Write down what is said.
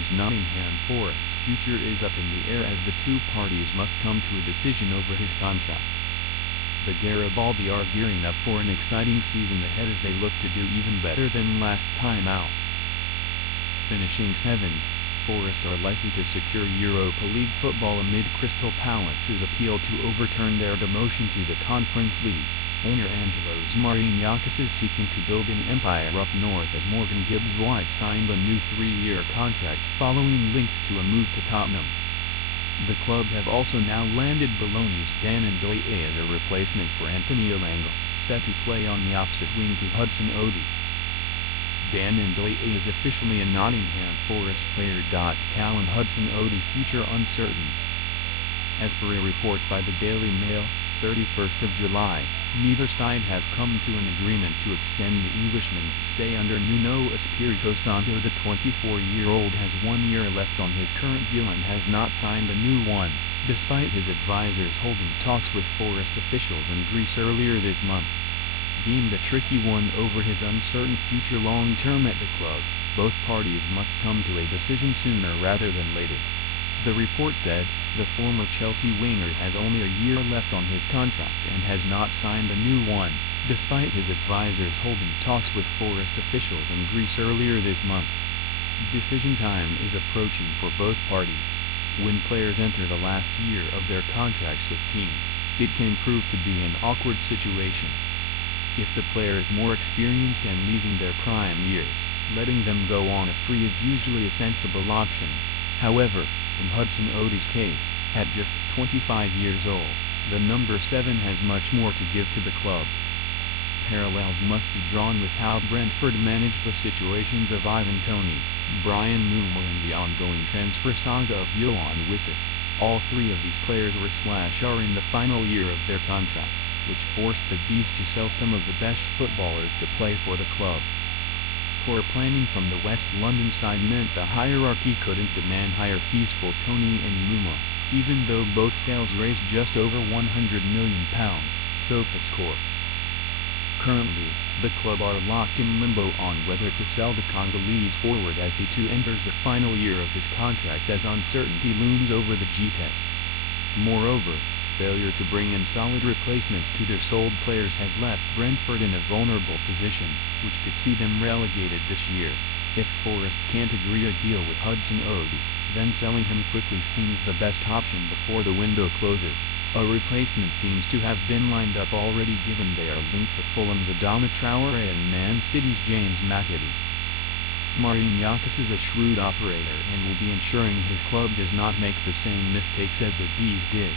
Odori's Nottingham Forest future is up in the air as the two parties must come to a decision over his contract. The Garibaldi are gearing up for an exciting season ahead as they look to do even better than last time out. Finishing 7th, Forest are likely to secure Europa League football amid Crystal Palace's appeal to overturn their demotion to the Conference League. Owner Angelos Marinakis is seeking to build an empire up north as Morgan Gibbs-White signed a new 3-year contract following links to a move to Tottenham. The club have also now landed Bologna's Ndoye as a replacement for Anthony Elanga, set to play on the opposite wing to Hudson Odoi. Ndoye is officially a Nottingham Forest player. Callum Hudson Odoi future uncertain. As per a report by the Daily Mail, 31st of July, neither side have come to an agreement to extend the Englishman's stay under Nuno Espirito Santo. The 24-year-old has 1 year left on his current deal and has not signed a new one, despite his advisors holding talks with Forest officials in Greece earlier this month. Deemed a tricky one over his uncertain future long-term at the club, both parties must come to a decision sooner rather than later. The report said, the former Chelsea winger has only a year left on his contract and has not signed a new one, despite his advisors holding talks with Forest officials in Greece earlier this month. Decision time is approaching for both parties. When players enter the last year of their contracts with teams, it can prove to be an awkward situation. If the player is more experienced and leaving their prime years, letting them go on a free is usually a sensible option. However, in Hudson Odoi's case, at just 25 years old, the number 7 has much more to give to the club. Parallels must be drawn with how Brentford managed the situations of Ivan Toney, Brian Moore and the ongoing transfer saga of Yohan Wissa. All three of these players are in the final year of their contract, which forced the Bees to sell some of the best footballers to play for the club. Poor planning from the West London side meant the hierarchy couldn't demand higher fees for Toney and Moore, even though both sales raised just over £100 million, SofaScore. Currently, the club are locked in limbo on whether to sell the Congolese forward as he too enters the final year of his contract as uncertainty looms over the GTEC. Moreover, failure to bring in solid replacements to their sold players has left Brentford in a vulnerable position, which could see them relegated this year. If Forest can't agree a deal with Hudson Odoi, then selling him quickly seems the best option before the window closes. A replacement seems to have been lined up already given they are linked to Fulham's Adama Traore and Man City's James McAtee. Marinakis is a shrewd operator and will be ensuring his club does not make the same mistakes as the Bees did.